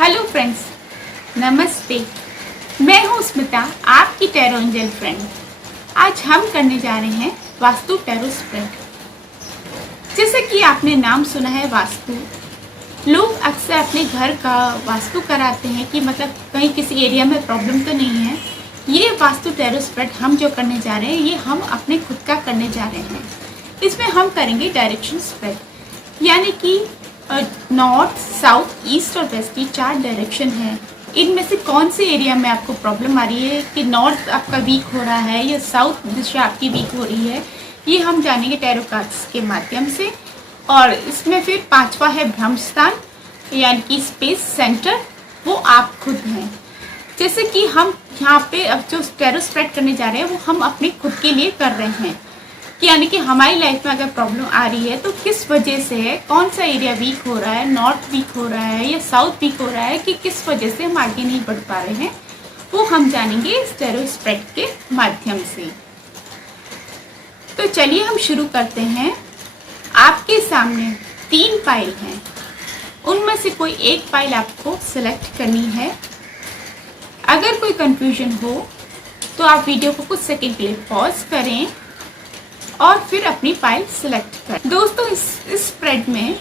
Hello friends, नमस्ते। मैं हूँ स्मिता, आपकी टैरो एंजल फ्रेंड। आज हम करने जा रहे हैं वास्तु टैरो स्प्रेड। जैसे कि आपने नाम सुना है वास्तु, लोग अक्सर अपने घर का वास्तु कराते हैं कि मतलब कहीं किसी एरिया में प्रॉब्लम तो नहीं है। ये वास्तु टैरो स्प्रेड हम जो करने जा रहे हैं, ये हम अपने खुद का करने जा रहे हैं। इसमें हम करेंगे डायरेक्शन स्प्रेड, यानी कि नॉर्थ, साउथ, ईस्ट और वेस्ट की 4 डायरेक्शन है। इनमें से कौन से एरिया में आपको प्रॉब्लम आ रही है कि नॉर्थ आपका वीक हो रहा है या साउथ दिशा आपकी वीक हो रही है, ये हम जानेंगे टैरो कार्ड्स के माध्यम से। और इसमें फिर 5वां है ब्रह्म स्थान, यानी कि स्पेस सेंटर, वो आप खुद हैं। जैसे कि हम यहाँ पे अब जो टैरो स्प्रेड करने जा रहे हैं वो हम अपने खुद के लिए कर रहे हैं, कि यानी कि हमारी लाइफ में अगर प्रॉब्लम आ रही है तो किस वजह से है, कौन सा एरिया वीक हो रहा है, नॉर्थ वीक हो रहा है या साउथ वीक हो रहा है, कि किस वजह से हम आगे नहीं बढ़ पा रहे हैं, वो हम जानेंगे इस टैरो स्प्रेड के माध्यम से। तो चलिए हम शुरू करते हैं। आपके सामने 3 फाइल हैं, उनमें से कोई एक फाइल आपको सिलेक्ट करनी है। अगर कोई कंफ्यूजन हो तो आप वीडियो को कुछ सेकंड के लिए पॉज करें और फिर अपनी फाइल सिलेक्ट करें। दोस्तों, इस स्प्रेड में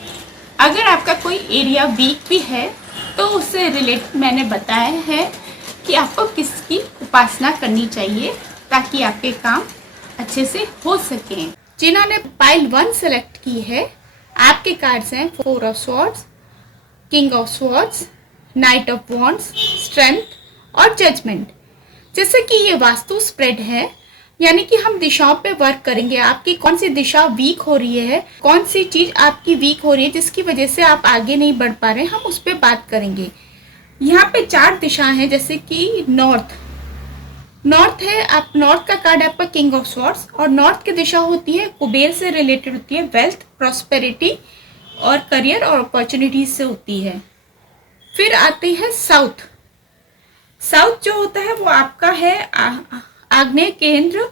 अगर आपका कोई एरिया वीक भी है तो उससे रिलेटेड मैंने बताया है कि आपको किसकी उपासना करनी चाहिए ताकि आपके काम अच्छे से हो सके। जिन्होंने फाइल 1 सेलेक्ट की है, आपके कार्ड्स हैं 4 of swords, king of swords, night of wands, strength और जजमेंट। जैसे कि ये वास्तु स्प्रेड है, यानी कि हम दिशाओं पे वर्क करेंगे। आपकी कौन सी दिशा वीक हो रही है, कौन सी चीज आपकी वीक हो रही है जिसकी वजह से आप आगे नहीं बढ़ पा रहे हैं, हम उस पर बात करेंगे। यहाँ पे 4 दिशाएं हैं, जैसे कि नॉर्थ है। आप नॉर्थ का कार्ड आपका किंग ऑफ स्वॉर्ड्स, और नॉर्थ की दिशा होती है कुबेर से रिलेटेड होती है, वेल्थ, प्रॉस्पेरिटी और करियर और अपॉर्चुनिटीज से होती है। फिर आती है साउथ जो होता है वो आपका है आग्नेय केंद्र,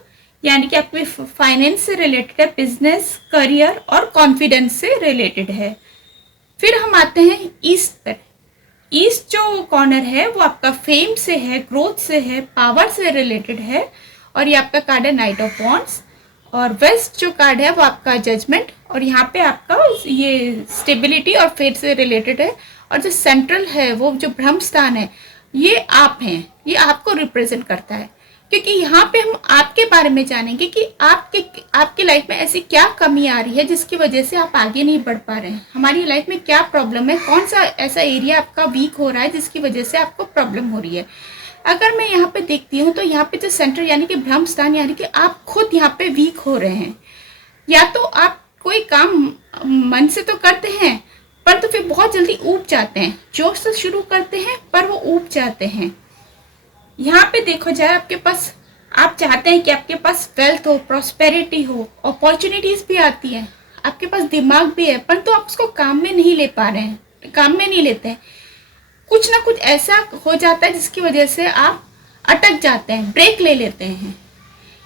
यानी कि आपके फाइनेंस से रिलेटेड है, बिजनेस, करियर और कॉन्फिडेंस से रिलेटेड है। फिर हम आते हैं ईस्ट पर। ईस्ट जो कॉर्नर है वो आपका फेम से है, ग्रोथ से है, पावर से रिलेटेड है, और ये आपका कार्ड है नाइट ऑफ वॉन्ड्स। और वेस्ट जो कार्ड है वो आपका जजमेंट, और यहाँ पे आपका ये स्टेबिलिटी और फेथ से रिलेटेड है। और जो सेंट्रल है वो जो ब्रह्म स्थान है, ये आप हैं, ये आपको रिप्रेजेंट करता है। क्योंकि यहाँ पे हम आपके बारे में जानेंगे कि आपकी लाइफ में ऐसी क्या कमी आ रही है जिसकी वजह से आप आगे नहीं बढ़ पा रहे हैं। हमारी लाइफ में क्या प्रॉब्लम है, कौन सा ऐसा एरिया आपका वीक हो रहा है जिसकी वजह से आपको प्रॉब्लम हो रही है। अगर मैं यहाँ पे देखती हूँ तो यहाँ पे जो सेंटर यानी कि ब्रह्म स्थान, यानी कि आप खुद यहाँ पे वीक हो रहे हैं। या तो आप कोई काम मन से तो करते हैं पर तो फिर बहुत जल्दी ऊब जाते हैं, जोश से शुरू करते हैं पर वो ऊब जाते हैं। यहाँ पे देखो जाए, आपके पास, आप चाहते हैं कि आपके पास वेल्थ हो, प्रॉस्पेरिटी हो, अपॉर्चुनिटीज भी आती हैं, आपके पास दिमाग भी है, पर तो आप उसको काम में नहीं ले पा रहे हैं, काम में नहीं लेते हैं। कुछ ना कुछ ऐसा हो जाता है जिसकी वजह से आप अटक जाते हैं, ब्रेक ले लेते हैं।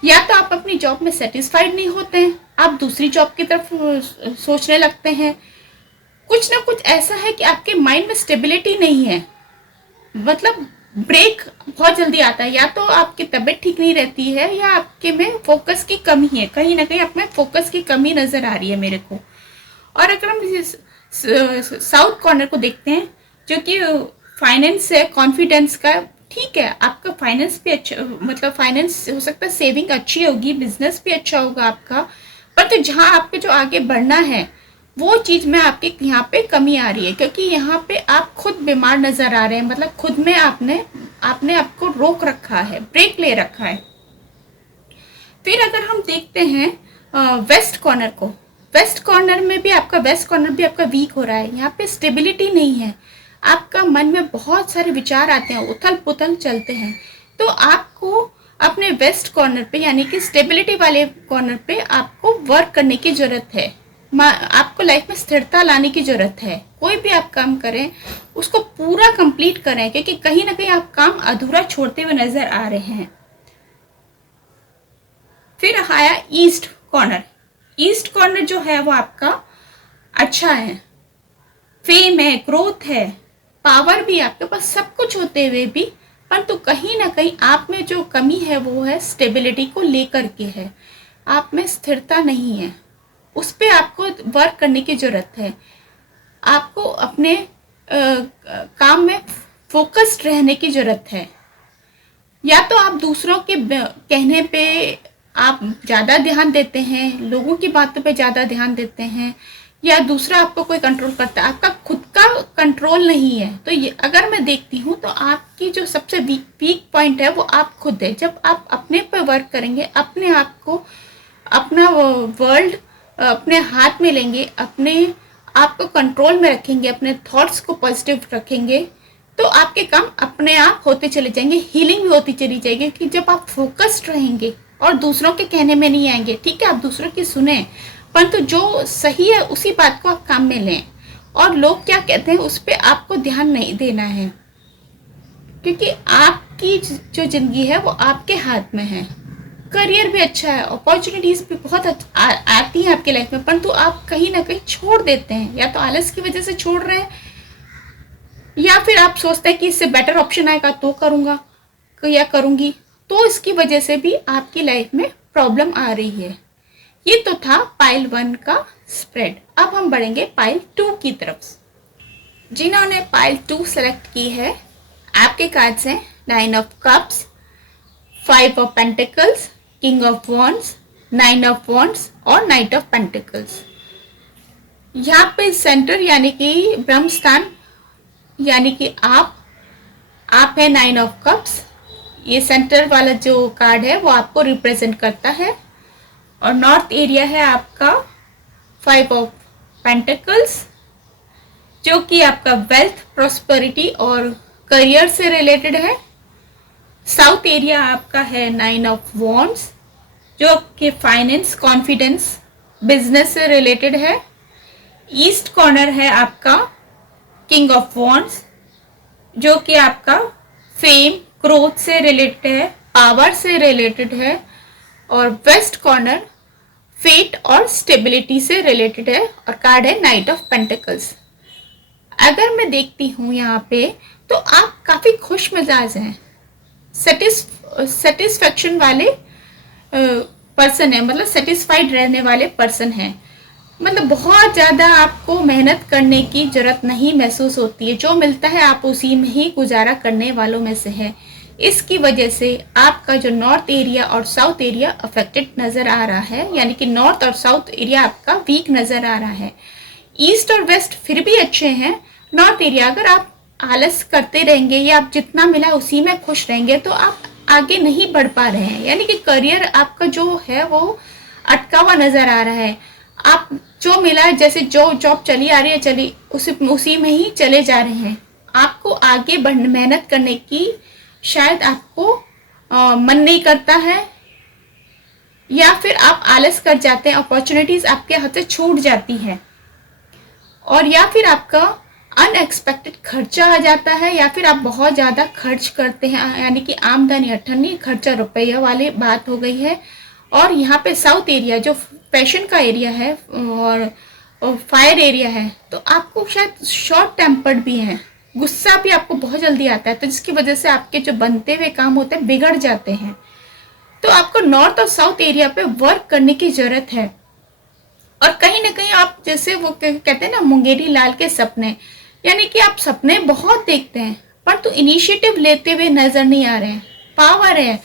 या तो आप अपनी जॉब में सेटिस्फाइड नहीं होते हैं, आप दूसरी जॉब की तरफ सोचने लगते हैं। कुछ ना कुछ ऐसा है कि आपके माइंड में स्टेबिलिटी नहीं है, मतलब ब्रेक बहुत जल्दी आता है। या तो आपकी तबीयत ठीक नहीं रहती है, या आपके में फोकस की कमी है, कहीं ना कहीं आप में फोकस की कमी नजर आ रही है मेरे को। और अगर हम साउथ कॉर्नर को देखते हैं, जो कि फाइनेंस है, कॉन्फिडेंस का, ठीक है, आपका फाइनेंस भी अच्छा, मतलब फाइनेंस हो सकता है, सेविंग अच्छी होगी, बिजनेस भी अच्छा होगा आपका, पर तो जहाँ आपके जो आगे बढ़ना है वो चीज में आपके यहाँ पे कमी आ रही है, क्योंकि यहाँ पे आप खुद बीमार नजर आ रहे हैं, मतलब खुद में आपने आपको रोक रखा है, ब्रेक ले रखा है। फिर अगर हम देखते हैं वेस्ट कॉर्नर को, वेस्ट कॉर्नर में भी आपका वीक हो रहा है। यहाँ पे स्टेबिलिटी नहीं है, आपका मन में बहुत सारे विचार आते हैं, उथल पुथल चलते हैं। तो आपको अपने वेस्ट कॉर्नर पे, यानी कि स्टेबिलिटी वाले कॉर्नर पे आपको वर्क करने की जरूरत है। आपको लाइफ में स्थिरता लाने की जरूरत है। कोई भी आप काम करें उसको पूरा कंप्लीट करें, क्योंकि कहीं ना कहीं आप काम अधूरा छोड़ते हुए नजर आ रहे हैं। फिर आया ईस्ट कॉर्नर। ईस्ट कॉर्नर जो है वो आपका अच्छा है, फेम है, ग्रोथ है, पावर भी आपके पास सब कुछ होते हुए भी, परंतु कहीं ना कहीं आप में जो कमी है वो है स्टेबिलिटी को लेकर के है। आप में स्थिरता नहीं है, उस पर आपको वर्क करने की ज़रूरत है। आपको अपने काम में फोकस्ड रहने की ज़रूरत है। या तो आप दूसरों के कहने पे आप ज़्यादा ध्यान देते हैं, लोगों की बातों पे ज़्यादा ध्यान देते हैं, या दूसरा आपको कोई कंट्रोल करता है, आपका खुद का कंट्रोल नहीं है। तो ये अगर मैं देखती हूँ तो आपकी जो सबसे वीक पॉइंट है वो आप खुद है। जब आप अपने पे वर्क करेंगे, अपने आप को, अपना वर्ल्ड अपने हाथ में लेंगे, अपने आप को कंट्रोल में रखेंगे, अपने थॉट्स को पॉजिटिव रखेंगे, तो आपके काम अपने आप होते चले जाएंगे, हीलिंग भी होती चली जाएगी। कि जब आप फोकस्ड रहेंगे और दूसरों के कहने में नहीं आएंगे, ठीक है आप दूसरों की सुने, परंतु जो सही है उसी बात को आप काम में लें, और लोग क्या कहते हैं उस पर आपको ध्यान नहीं देना है, क्योंकि आपकी जो ज़िंदगी है वो आपके हाथ में है। करियर भी अच्छा है, अपॉर्चुनिटीज़ भी बहुत आती हैं आपकी लाइफ में, परंतु आप कहीं ना कहीं छोड़ देते हैं। या तो आलस की वजह से छोड़ रहे हैं, या फिर आप सोचते हैं कि इससे बेटर ऑप्शन आएगा तो करूँगा या करूँगी, तो इसकी वजह से भी आपकी लाइफ में प्रॉब्लम आ रही है। ये तो था पाइल 1 का स्प्रेड। अब हम बढ़ेंगे पाइल 2 की तरफ। जिन्होंने पाइल 2 सेलेक्ट की है, आपके कार्ड्स हैं 9 of cups, 5 of pentacles, king of wands, 9 of wands और नाइट ऑफ पेंटिकल्स। यहाँ पे सेंटर यानी कि ब्रह्म स्थान, यानी कि आप है 9 ऑफ कप्स। ये सेंटर वाला जो कार्ड है वो आपको रिप्रेजेंट करता है। और नॉर्थ एरिया है आपका 5 ऑफ पेंटिकल्स, जो कि आपका वेल्थ, प्रॉस्पेरिटी और करियर से रिलेटेड है। साउथ एरिया आपका है 9 ऑफ वॉन्ड्स, जो कि फाइनेंस, कॉन्फिडेंस, बिजनेस से रिलेटेड है। ईस्ट कॉर्नर है आपका किंग ऑफ वॉन्ड्स, जो कि आपका फेम, ग्रोथ से रिलेटेड है, पावर से रिलेटेड है। और वेस्ट कॉर्नर फेट और स्टेबिलिटी से रिलेटेड है, और कार्ड है नाइट ऑफ पेंटिकल्स। अगर मैं देखती हूँ यहाँ पे तो आप काफ़ी खुश मिजाज हैं, सेटिस्फैक्शन वाले पर्सन है, मतलब सेटिस्फाइड रहने वाले पर्सन हैं। मतलब बहुत ज़्यादा आपको मेहनत करने की ज़रूरत नहीं महसूस होती है, जो मिलता है आप उसी में ही गुजारा करने वालों में से है। इसकी वजह से आपका जो नॉर्थ एरिया और साउथ एरिया अफेक्टेड नज़र आ रहा है, यानी कि नॉर्थ और साउथ एरिया आपका वीक नज़र आ रहा है। ईस्ट और वेस्ट फिर भी अच्छे हैं। नॉर्थ एरिया अगर आप आलस करते रहेंगे या आप जितना मिला उसी में खुश रहेंगे तो आप आगे नहीं बढ़ पा रहे हैं, यानी कि करियर आपका जो है वो अटका हुआ नज़र आ रहा है। आप जो मिला है, जैसे जो जॉब चली आ रही है चली उसी में ही चले जा रहे हैं। आपको आगे बढ़ मेहनत करने की शायद आपको मन नहीं करता है, या फिर आप आलस कर जाते हैं, अपॉर्चुनिटीज़ आपके हाथ से छूट जाती हैं, और या फिर आपका अनएक्सपेक्टेड खर्चा आ जाता है, या फिर आप बहुत ज़्यादा खर्च करते हैं, यानी कि आमदनी अठन्नी खर्चा रुपया वाली बात हो गई है। और यहाँ पे साउथ एरिया जो पैशन का एरिया है और फायर एरिया है, तो आपको शायद शॉर्ट टेम्पर्ड भी हैं, गुस्सा भी आपको बहुत जल्दी आता है, तो जिसकी वजह से आपके जो बनते हुए काम होते हैं बिगड़ जाते हैं। तो आपको नॉर्थ और साउथ एरिया पे वर्क करने की ज़रूरत है। और कहीं ना कहीं आप जैसे वो कहते हैं ना, मुंगेरी लाल के सपने, यानी कि आप सपने बहुत देखते हैं परंतु इनिशिएटिव लेते हुए नज़र नहीं आ रहे हैं। पावर है,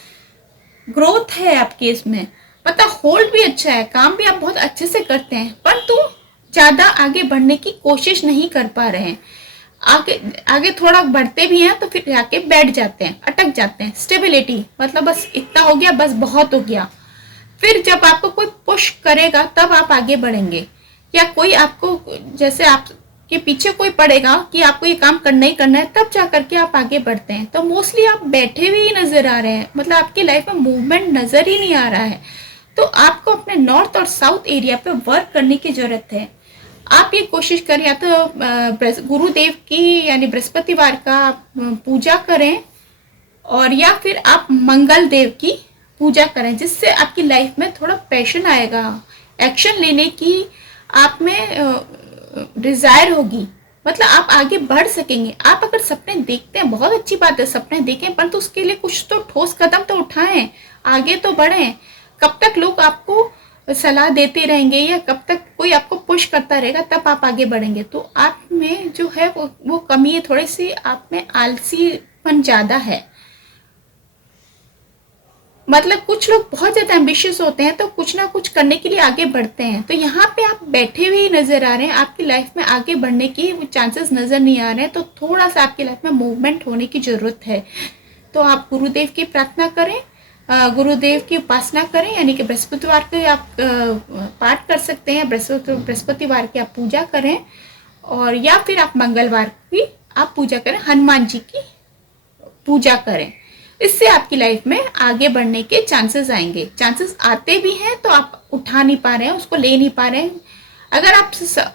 ग्रोथ है आपके इसमें, पता होल्ड भी अच्छा है, काम भी आप बहुत अच्छे से करते हैं, परंतु ज़्यादा आगे बढ़ने की कोशिश नहीं कर पा रहे हैं। आगे थोड़ा बढ़ते भी हैं तो फिर जाके बैठ जाते हैं, अटक जाते हैं। स्टेबिलिटी मतलब बस इतना हो गया, बस बहुत हो गया। फिर जब आपको कोई पुश करेगा तब आप आगे बढ़ेंगे, या कोई आपको जैसे आपके पीछे कोई पड़ेगा कि आपको ये काम करना ही करना है, तब जा करके आप आगे बढ़ते हैं। तो मोस्टली आप बैठे हुए ही नजर आ रहे हैं, मतलब आपकी लाइफ में मूवमेंट नजर ही नहीं आ रहा है। तो आपको अपने नॉर्थ और साउथ एरिया पे वर्क करने की जरूरत है। आप ये कोशिश करें, या तो गुरुदेव की यानी बृहस्पतिवार का पूजा करें, और या फिर आप मंगल देव की पूजा करें, जिससे आपकी लाइफ में थोड़ा पैशन आएगा, एक्शन लेने की आप में डिज़ायर होगी, मतलब आप आगे बढ़ सकेंगे। आप अगर सपने देखते हैं, बहुत अच्छी बात है, सपने देखें, पर तो उसके लिए कुछ तो ठोस कदम तो उठाएं, आगे तो बढ़ें। कब तक लोग आपको सलाह देते रहेंगे या कब तक कोई आपको पुश करता रहेगा, तब आप आगे बढ़ेंगे। तो आप में जो है वो कमी है, थोड़ी सी आप में आलसीपन ज़्यादा है। मतलब कुछ लोग बहुत ज़्यादा एम्बिशियस होते हैं तो कुछ ना कुछ करने के लिए आगे बढ़ते हैं। तो यहाँ पे आप बैठे हुए ही नज़र आ रहे हैं, आपकी लाइफ में आगे बढ़ने की चांसेस नज़र नहीं आ रहे हैं। तो थोड़ा सा आपकी लाइफ में मूवमेंट होने की ज़रूरत है। तो आप गुरुदेव की प्रार्थना करें, गुरुदेव की उपासना करें, यानी कि बृहस्पतिवार के आप पाठ कर सकते हैं, बृहस्पतिवार की आप पूजा करें, और या फिर आप मंगलवार की आप पूजा करें, हनुमान जी की पूजा करें। इससे आपकी लाइफ में आगे बढ़ने के चांसेस आएंगे। चांसेस आते भी हैं तो आप उठा नहीं पा रहे हैं, उसको ले नहीं पा रहे हैं।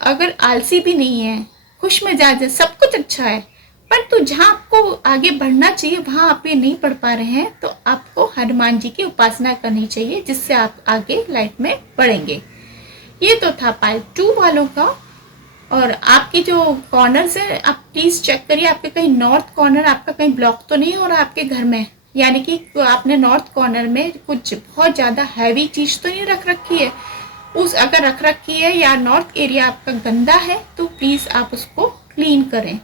अगर आलसी भी नहीं है, खुश मिजाज है, सब कुछ अच्छा है, परंतु जहाँ आपको आगे बढ़ना चाहिए वहाँ आप ये नहीं पढ़ पा रहे हैं, तो आपको हनुमान जी की उपासना करनी चाहिए, जिससे आप आगे लाइफ में बढ़ेंगे। ये तो था पार्ट 2 वालों का। और आपकी जो कॉर्नर्स है, आप प्लीज़ चेक करिए आपके कहीं नॉर्थ कॉर्नर आपका कहीं ब्लॉक तो नहीं हो रहा आपके घर में, यानी कि आपने नॉर्थ कॉर्नर में कुछ बहुत ज़्यादा हैवी चीज़ तो नहीं रख रखी है। अगर रख रखी है या नॉर्थ एरिया आपका गंदा है तो प्लीज़ आप उसको क्लीन करें।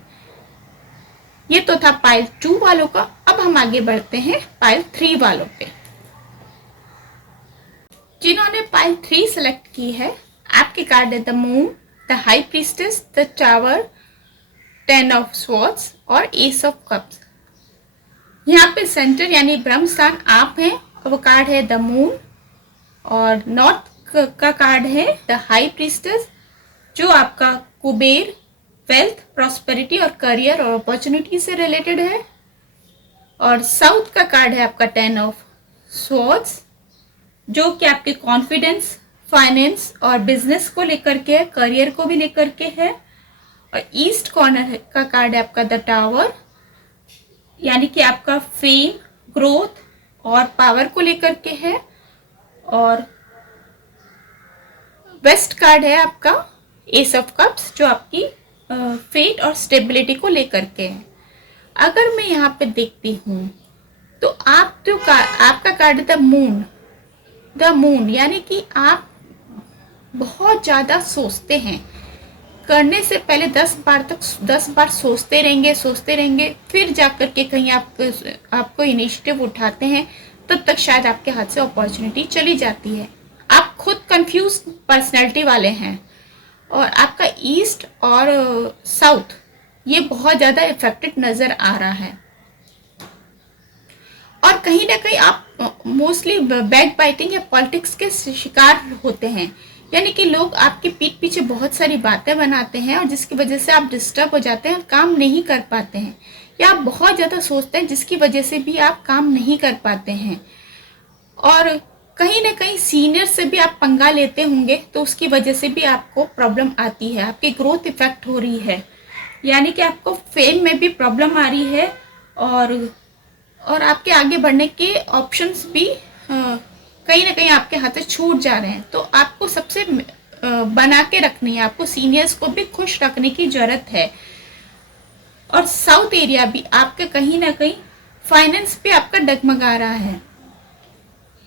ये तो था पाइल 2 वालों का। अब हम आगे बढ़ते हैं पाइल 3 वालों पे। जिन्होंने पाइल 3 सेलेक्ट की है, आपके कार्ड है the moon, the high priestess, the tower, 10 of swords और एस ऑफ कप्स। यहाँ पे सेंटर यानी ब्रह्म स्थान आप हैं, और वो कार्ड है द मून। और नॉर्थ का कार्ड है द हाई प्रीस्टेस, जो आपका कुबेर, वेल्थ, प्रॉस्पेरिटी और करियर और अपॉर्चुनिटी से रिलेटेड है। और साउथ का कार्ड है आपका 10 ऑफ स्वॉर्ड्स, जो कि आपके कॉन्फिडेंस, फाइनेंस और बिजनेस को लेकर के है, करियर को भी लेकर के है। और ईस्ट कॉर्नर का कार्ड है आपका द टावर, यानी कि आपका फेम, ग्रोथ और पावर को लेकर के है। और वेस्ट कार्ड है आपका एस ऑफ कप्स, जो आपकी फेट और स्टेबिलिटी को लेकर के है। अगर मैं यहाँ पे देखती हूँ तो आपका कार्ड द मून, यानी कि आप बहुत ज़्यादा सोचते हैं, करने से पहले 10 बार सोचते रहेंगे, फिर जाकर के कहीं आपको इनिशिएटिव उठाते हैं, तब तक शायद आपके हाथ से अपॉर्चुनिटी चली जाती है। आप खुद कंफ्यूज पर्सनैलिटी वाले हैं। और आपका ईस्ट और साउथ ये बहुत ज़्यादा इफेक्टेड नज़र आ रहा है। और कहीं ना कहीं आप मोस्टली बैक बाइटिंग या पॉलिटिक्स के शिकार होते हैं, यानी कि लोग आपके पीठ पीछे बहुत सारी बातें बनाते हैं और जिसकी वजह से आप डिस्टर्ब हो जाते हैं, काम नहीं कर पाते हैं, या आप बहुत ज़्यादा सोचते हैं जिसकी वजह से भी आप काम नहीं कर पाते हैं। और कहीं ना कहीं सीनियर से भी आप पंगा लेते होंगे, तो उसकी वजह से भी आपको प्रॉब्लम आती है, आपकी ग्रोथ इफेक्ट हो रही है, यानी कि आपको फेम में भी प्रॉब्लम आ रही है। और आपके आगे बढ़ने के ऑप्शंस भी कहीं ना कहीं आपके हाथ से छूट जा रहे हैं। तो आपको सबसे बना के रखनी है, आपको सीनियर्स को भी खुश रखने की जरूरत है। और साउथ एरिया भी आपका कहीं ना कहीं फाइनेंस पे आपका डगमगा रहा है,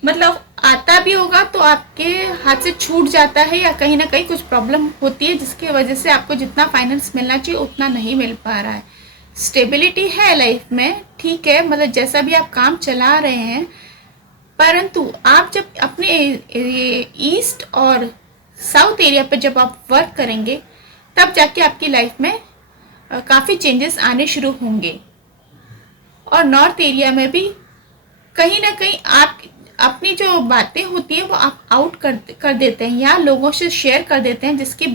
मतलब आता भी होगा तो आपके हाथ से छूट जाता है, या कहीं ना कहीं कुछ प्रॉब्लम होती है जिसकी वजह से आपको जितना फाइनेंस मिलना चाहिए उतना नहीं मिल पा रहा है। स्टेबिलिटी है लाइफ में, ठीक है, मतलब जैसा भी आप काम चला रहे हैं, परंतु आप जब अपने ईस्ट और साउथ एरिया पे जब आप वर्क करेंगे, तब जाके आपकी लाइफ में काफ़ी चेंजेस आने शुरू होंगे। और नॉर्थ एरिया में भी कहीं ना कहीं आप अपनी जो बातें होती है वो आप आउट कर देते हैं या लोगों से शेयर कर देते हैं, जिसकी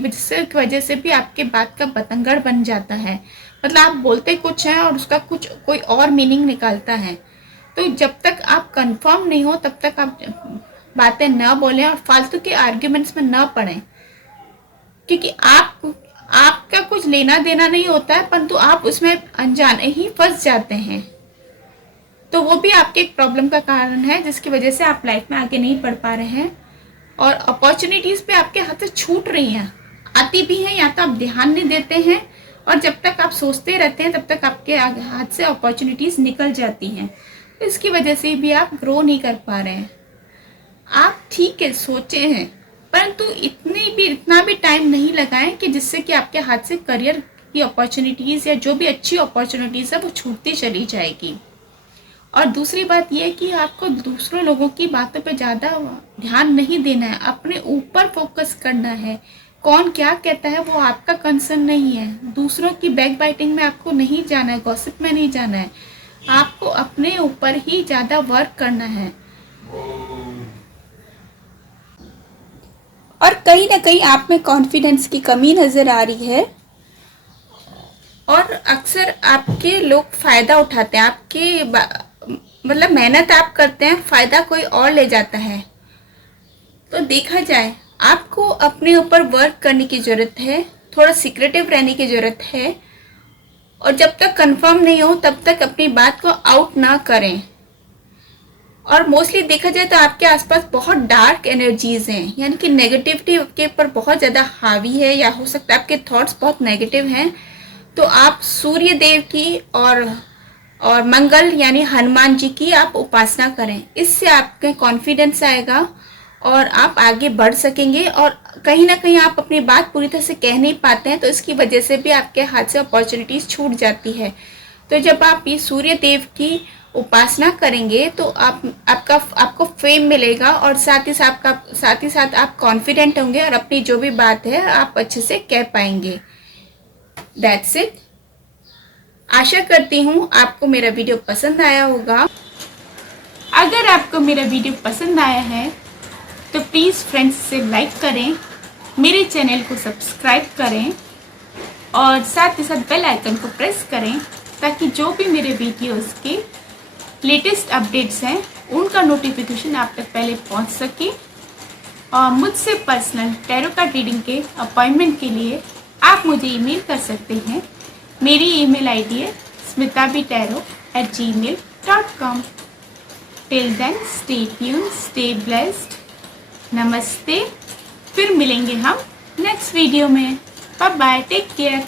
वजह से भी आपके बात का बतंगड़ बन जाता है। मतलब आप बोलते कुछ हैं और उसका कोई और मीनिंग निकालता है। तो जब तक आप कंफर्म नहीं हो तब तक आप बातें न बोलें और फालतू के आर्ग्यूमेंट्स में न पड़ें, क्योंकि आपका कुछ लेना देना नहीं होता है, परंतु आप उसमें अनजाने ही फंस जाते हैं। तो वो भी आपके एक प्रॉब्लम का कारण है, जिसकी वजह से आप लाइफ में आगे नहीं बढ़ पा रहे हैं। और अपॉर्चुनिटीज़ पे आपके हाथ से छूट रही हैं, आती भी हैं, या तो आप ध्यान नहीं देते हैं और जब तक आप सोचते रहते हैं तब तक आपके हाथ से अपॉर्चुनिटीज़ निकल जाती हैं। इसकी वजह से भी आप ग्रो नहीं कर पा रहे हैं। आप ठीक है सोचे हैं, परंतु इतना भी टाइम नहीं लगाएं कि जिससे कि आपके हाथ से करियर की अपॉर्चुनिटीज़ या जो भी अच्छी अपॉर्चुनिटीज़ है वो छूटती चली जाएगी। और दूसरी बात यह कि आपको दूसरों लोगों की बातों पर ज़्यादा ध्यान नहीं देना है, अपने ऊपर फोकस करना है। कौन क्या कहता है वो आपका कंसर्न नहीं है। दूसरों की बैक बाइटिंग में आपको नहीं जाना है, गॉसिप में नहीं जाना है। आपको अपने ऊपर ही ज़्यादा वर्क करना है। और कहीं ना कहीं आप में कॉन्फिडेंस की कमी नज़र आ रही है और अक्सर आपके लोग फ़ायदा उठाते हैं। आपके मतलब मेहनत आप करते हैं, फ़ायदा कोई और ले जाता है। तो देखा जाए आपको अपने ऊपर वर्क करने की ज़रूरत है, थोड़ा सीक्रेटिव रहने की ज़रूरत है। और जब तक कंफर्म नहीं हो तब तक अपनी बात को आउट ना करें। और मोस्टली देखा जाए तो आपके आसपास बहुत डार्क एनर्जीज़ हैं, यानी कि नेगेटिविटी के ऊपर बहुत ज़्यादा हावी है, या हो सकता है आपके थॉट्स बहुत नेगेटिव हैं। तो आप सूर्य देव की और मंगल यानी हनुमान जी की आप उपासना करें। इससे आपके कॉन्फिडेंस आएगा और आप आगे बढ़ सकेंगे। और कहीं ना कहीं आप अपनी बात पूरी तरह से कह नहीं पाते हैं, तो इसकी वजह से भी आपके हाथ से अपॉर्चुनिटीज़ छूट जाती है। तो जब आप ये सूर्य देव की उपासना करेंगे तो आपको फेम मिलेगा और साथ ही साथ आप कॉन्फिडेंट होंगे और अपनी जो भी बात है आप अच्छे से कह पाएंगे। That's it. आशा करती हूँ आपको मेरा वीडियो पसंद आया होगा। अगर आपको मेरा वीडियो पसंद आया है तो प्लीज़ फ्रेंड्स से लाइक करें, मेरे चैनल को सब्सक्राइब करें और साथ ही साथ बेल आइकन को प्रेस करें, ताकि जो भी मेरे वीडियोस के लेटेस्ट अपडेट्स हैं उनका नोटिफिकेशन आप तक पहले पहुंच सके। और मुझसे पर्सनल टैरो कार्ड रीडिंग के अपॉइंटमेंट के लिए आप मुझे ईमेल कर सकते हैं। मेरी ईमेल आईडी है smita.taro@gmail.com। Till then stay tuned, stay blessed. नमस्ते। फिर मिलेंगे हम नेक्स्ट वीडियो में। Bye bye, take care.